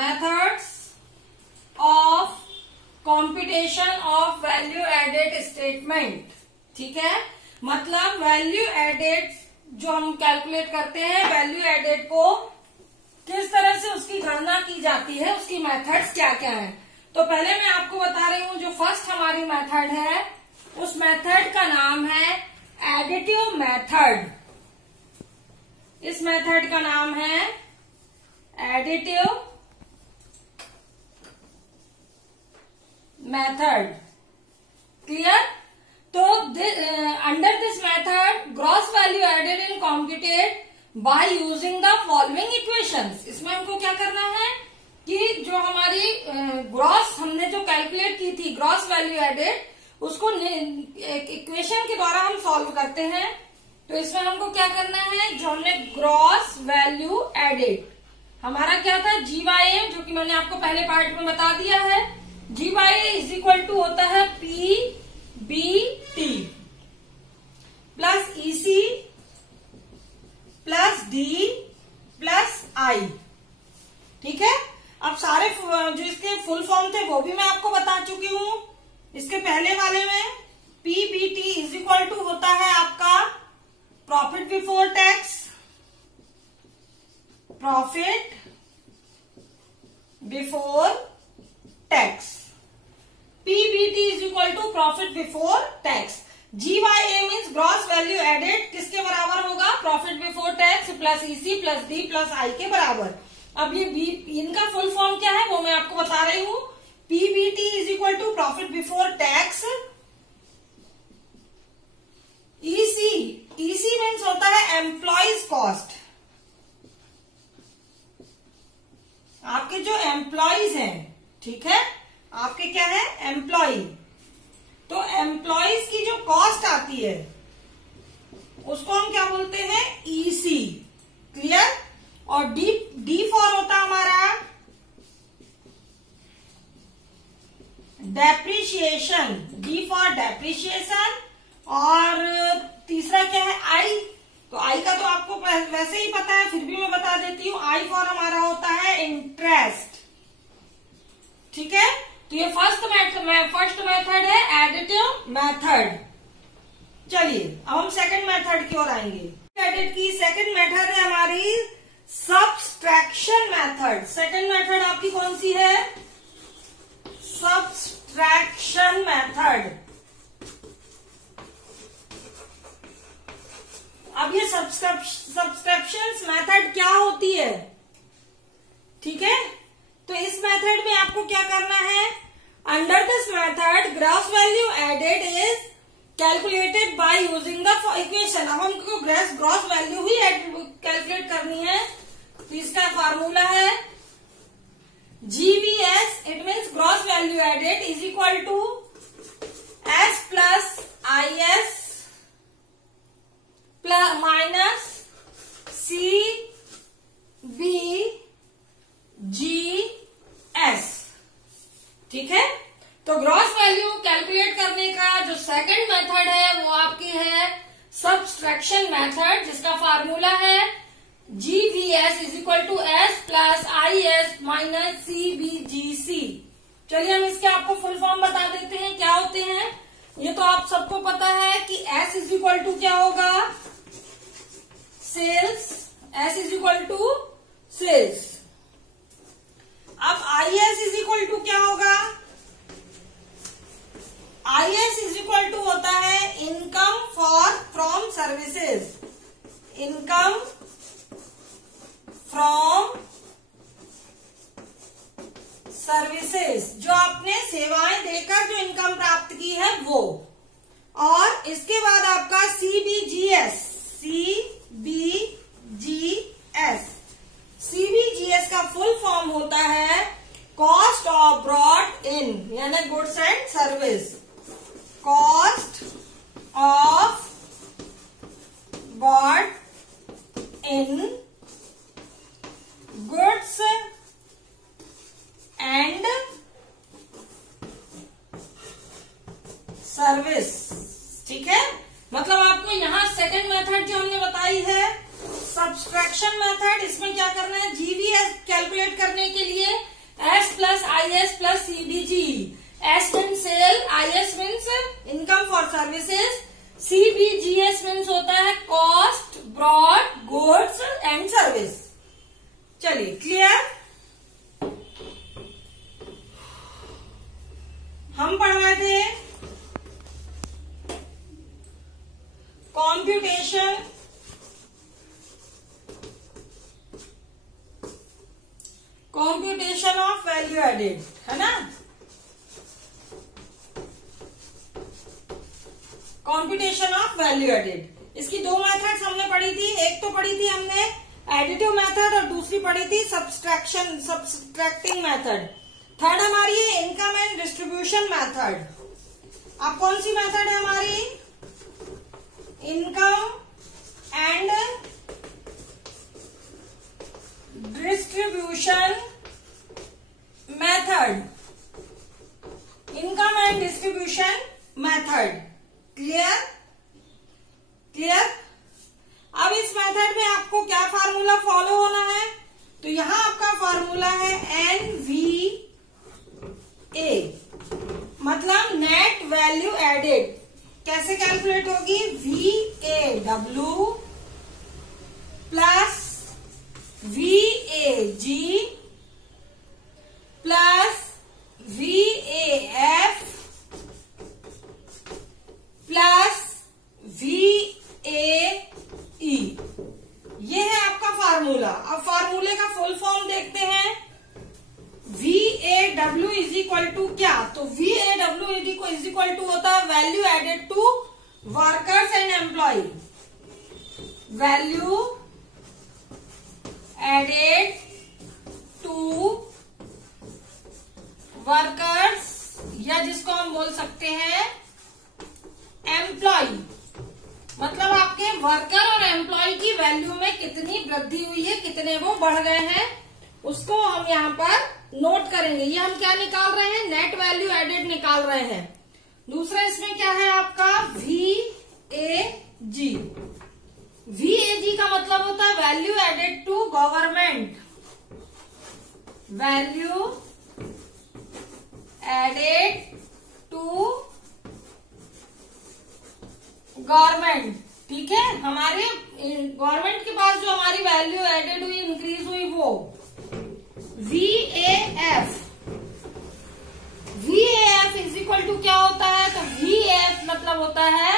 Methods of computation of value added statement. ठीक है, मतलब वैल्यू एडेड जो हम कैलकुलेट करते हैं, वैल्यू एडेड को किस तरह से उसकी गणना की जाती है, उसकी मेथड्स क्या क्या है। तो पहले मैं आपको बता रही हूं, जो फर्स्ट हमारी मेथड है उस मेथड का नाम है एडिटिव मेथड। इस मेथड का नाम है एडिटिव मेथड। क्लियर? तो under this method gross value added is computed by using the following equations. इसमें हमको क्या करना है कि जो हमारी ग्रॉस हमने जो कैलकुलेट की थी ग्रॉस वैल्यू एडेड, उसको एक इक्वेशन के द्वारा हम सॉल्व करते हैं। तो इसमें हमको क्या करना है, जो हमने ग्रॉस वैल्यू एडेड, हमारा क्या था GYA, जो कि मैंने आपको पहले पार्ट में बता दिया है। GYA इज इक्वल टू होता है PBT plus EC plus D plus I। ठीक है, अब सारे जो इसके फुल फॉर्म थे वो भी मैं आपको बता चुकी हूं। इसके पहले वाले में PBT इज इक्वल टू होता है आपका profit before tax, profit before tax. PBT is equal to profit before tax. GYA means gross value added किसके बराबर होगा, प्रॉफिट बिफोर टैक्स plus EC plus D plus I के बराबर। अब ये इनका फुल फॉर्म क्या है वो मैं आपको बता रही हूं। PBT is equal to profit before tax, EC means होता है एम्प्लॉइज कॉस्ट। आपके जो एम्प्लॉइज हैं, ठीक है, आपके क्या है एम्प्लॉय, तो एम्प्लॉइज की जो कॉस्ट आती है उसको हम क्या बोलते हैं EC। क्लियर? और D फॉर होता हमारा डेप्रिशिएशन, D फॉर डेप्रिशिएशन। और तीसरा क्या है I, तो I का तो आपको वैसे ही पता है, फिर भी मैं बता देती हूँ। I फॉर हमारा होता है इंटरेस्ट। ठीक है, तो ये फर्स्ट मेथड है एडिटिव मेथड। चलिए अब हम सेकंड मेथड की ओर आएंगे। एडिट की सेकंड मेथड है हमारी सब्सट्रैक्शन मेथड। सेकंड मेथड आपकी कौन सी है, सब्सट्रैक्शन मेथड। अब ये सब्सट्रैक्शन मेथड क्या होती है, ठीक है, तो इस मेथड में आपको क्या करना है, under this method gross value added is calculated by using the equation. अब हमको ग्रॉस वैल्यू ही कैलकुलेट करनी है, तो इसका फार्मूला है GVS, it means gross value added is equal to S plus IS plus minus CBGS। ठीक है, तो ग्रॉस वैल्यू कैलकुलेट करने का जो सेकंड मेथड है वो आपकी है सब्सट्रैक्शन मेथड, जिसका फार्मूला है GVS is equal to S plus IS minus CBGC। चलिए हम इसके आपको फुल फॉर्म बता देते हैं क्या होते हैं। ये तो आप सबको पता है कि S इज इक्वल टू क्या होगा, sales, S is equal to sales. अब IS इज इक्वल टू क्या होगा, IS इज इक्वल टू होता है income from services, income from services, जो आपने सेवाएं देकर जो इनकम प्राप्त की है वो। और इसके बाद आपका CBGS, CBGS का फुल फॉर्म होता है कॉस्ट ऑफ ब्रॉट इन, यानी goods and service, cost of brought in goods and service. ठीक है, मतलब आपको यहाँ सेकंड मेथड जो हमने बताई है सब्सट्रैक्शन मेथड, इसमें क्या करना है, GVS कैलकुलेट करने के लिए S plus IS plus CBG. S means sale, IS means income for services, CBGS means होता है cost, brought, goods and service. चलिए क्लियर. हम पढ़ रहे थे कॉम्प्यूटेशन ऑफ वैल्यू एडेड, है ना. कॉम्प्यूटेशन ऑफ वैल्यू एडेड, इसकी दो मेथड्स हमने पढ़ी थी. एक तो पढ़ी थी हमने एडिटिव मेथड और दूसरी पढ़ी थी सब्सट्रैक्टिंग मेथड. थर्ड हमारी है इनकम एंड डिस्ट्रीब्यूशन मेथड. अब कौन सी मेथड है हमारी? Income and distribution method. Income and distribution method. Clear clear. अब इस मेथड में आपको क्या फार्मूला फॉलो होना है? तो यहां आपका फार्मूला है NVA, मतलब नेट वैल्यू एडेड. कैसे कैलकुलेट होगी? VAW plus VAG plus VAF plus VAE. ये है आपका फार्मूला. अब फार्मूले का फुल फॉर्म देखते हैं. VAW इज इक्वल टू क्या? तो VAW इज इक्वल टू होता है value added to workers and employ. Value added to workers, या जिसको हम बोल सकते हैं एम्प्लॉय. मतलब आपके वर्कर और एम्प्लॉय की वैल्यू में कितनी वृद्धि हुई है, कितने वो बढ़ गए हैं, उसको हम यहाँ पर नोट करेंगे. ये हम क्या निकाल रहे हैं? नेट वैल्यू एडेड निकाल रहे हैं. दूसरा इसमें क्या है आपका? VAG. VAG का मतलब होता है value added to government. Value added to government. ठीक है, हमारे गवर्नमेंट के पास जो हमारी वैल्यू एडेड हुई, इंक्रीज हुई, वो VAF. VAF is equal to क्या होता है? तो VAF मतलब होता है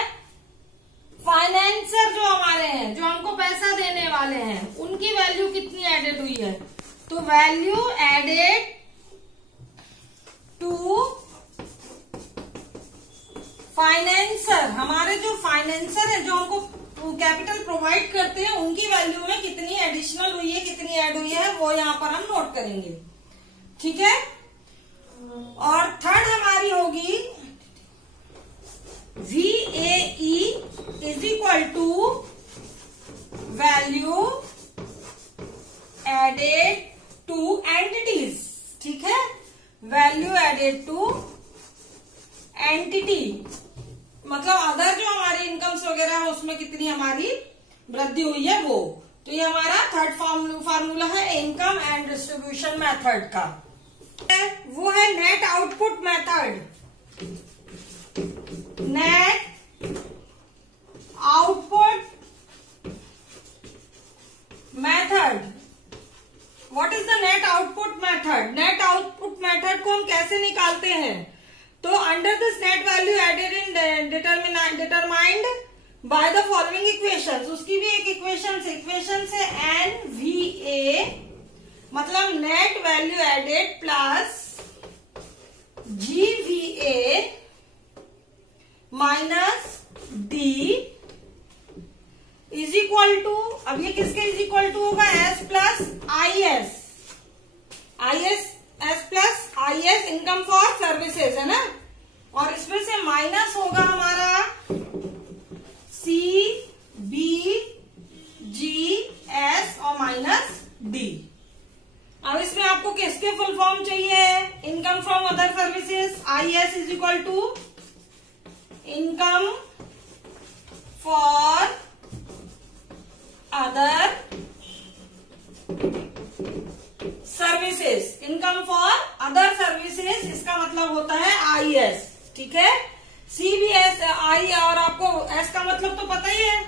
फाइनेंसर जो हमारे हैं, जो हमको पैसा देने वाले हैं, उनकी वैल्यू कितनी एडेड हुई है. तो वैल्यू एडेड टू फाइनेंसर, हमारे जो फाइनेंसर है, जो हमको कैपिटल प्रोवाइड करते हैं, उनकी वैल्यू में कितनी एडिशनल हुई है, कितनी ऐड हुई है, वो यहाँ पर हम नोट करेंगे. ठीक है. और थर्ड हमारी होगी VAE is equal to value added to entities. ठीक है, वैल्यू एडेड टू एंटिटी, मतलब अदर जो हमारी इनकम्स वगैरह है उसमें कितनी हमारी वृद्धि हुई है वो. तो ये हमारा थर्ड फार्मूला है इनकम एंड डिस्ट्रीब्यूशन मेथड का. वो है net output method. Net output method. What is the net output method? Net output method को हम कैसे निकालते हैं? तो under this net value added in determined by the following equations. उसकी भी एक इक्वेशन है NVA, मतलब net value added plus GVA minus D is equal to, अब ये किसके इज इक्वल टू होगा? S plus IS. S plus IS income for services, है ना. और इसमें से माइनस होगा हमारा CBGS और माइनस D. अब इसमें आपको किसके फुल फॉर्म चाहिए? Income from other services. IS is equal to income for other services. Income for ही है।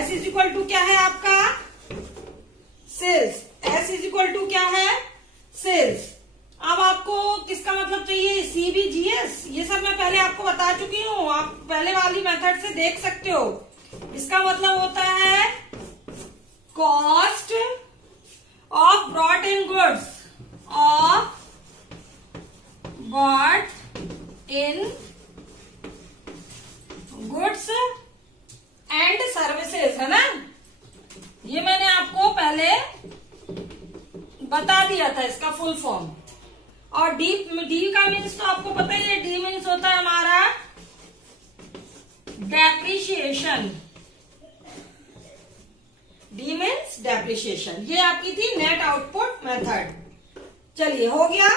S इज इक्वल टू क्या है आपका, sales. S is equal to क्या है, सेल्स। अब आपको किसका मतलब चाहिए, CBGS, ये सब मैं पहले आपको बता चुकी हूँ, आप पहले वाली मेथड से देख सकते हो। इसका मतलब होता है cost of brought in goods, of brought in goods and services, है ना। ये मैंने आपको पहले बता दिया था इसका फुल फॉर्म। और डी का मीन्स तो आपको पता ही है, डी मीन्स होता है हमारा डेप्रिशिएशन। D means depreciation. ये आपकी थी नेट आउटपुट मेथड। चलिए हो गया।